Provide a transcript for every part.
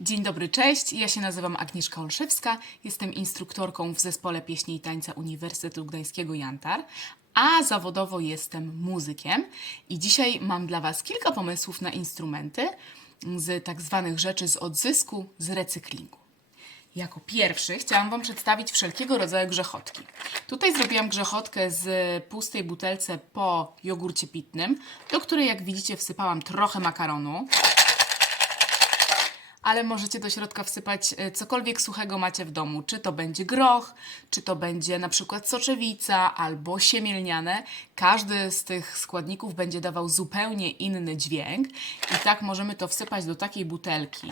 Dzień dobry, cześć. Ja się nazywam Agnieszka Olszewska. Jestem instruktorką w zespole pieśni i tańca Uniwersytetu Gdańskiego Jantar, a zawodowo jestem muzykiem. I dzisiaj mam dla Was kilka pomysłów na instrumenty z tak zwanych rzeczy z odzysku, z recyklingu. Jako pierwszy chciałam Wam przedstawić wszelkiego rodzaju grzechotki. Tutaj zrobiłam grzechotkę z pustej butelce po jogurcie pitnym, do której jak widzicie wsypałam trochę makaronu. Ale możecie do środka wsypać e, cokolwiek suchego macie w domu. Czy to będzie groch, czy to będzie na przykład soczewica albo siemielniane. Każdy z tych składników będzie dawał zupełnie inny dźwięk. I tak możemy to wsypać do takiej butelki.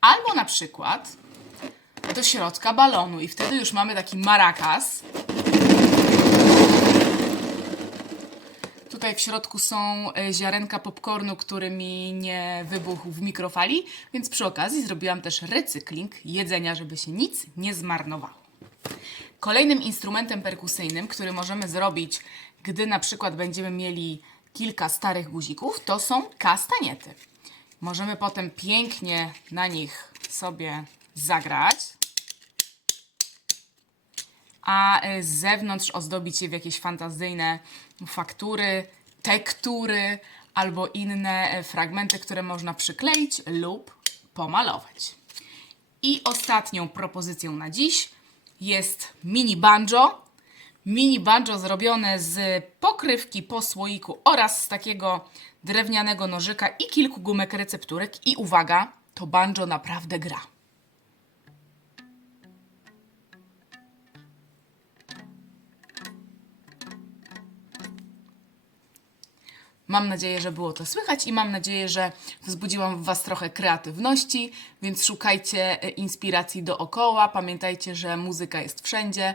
Albo na przykład do środka balonu i wtedy już mamy taki marakas. Tutaj w środku są e, ziarenka popcornu, który mi nie wybuchł w mikrofali, więc przy okazji zrobiłam też recykling jedzenia, żeby się nic nie zmarnowało. Kolejnym instrumentem perkusyjnym, który możemy zrobić, gdy na przykład będziemy mieli kilka starych guzików, to są kastaniety. Możemy potem pięknie na nich sobie zagrać, a e, z zewnątrz ozdobić je w jakieś fantazyjne faktury, tektury albo inne e, fragmenty, które można przykleić lub pomalować. I ostatnią propozycją na dziś jest mini banjo. Mini banjo zrobione z pokrywki po słoiku oraz z takiego drewnianego nożyka i kilku gumek recepturek. I uwaga, to banjo naprawdę gra. Mam nadzieję, że było to słychać i mam nadzieję, że wzbudziłam w Was trochę kreatywności, więc szukajcie e, inspiracji dookoła. Pamiętajcie, że muzyka jest wszędzie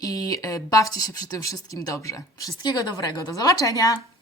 i e, bawcie się przy tym wszystkim dobrze. Wszystkiego dobrego, do zobaczenia!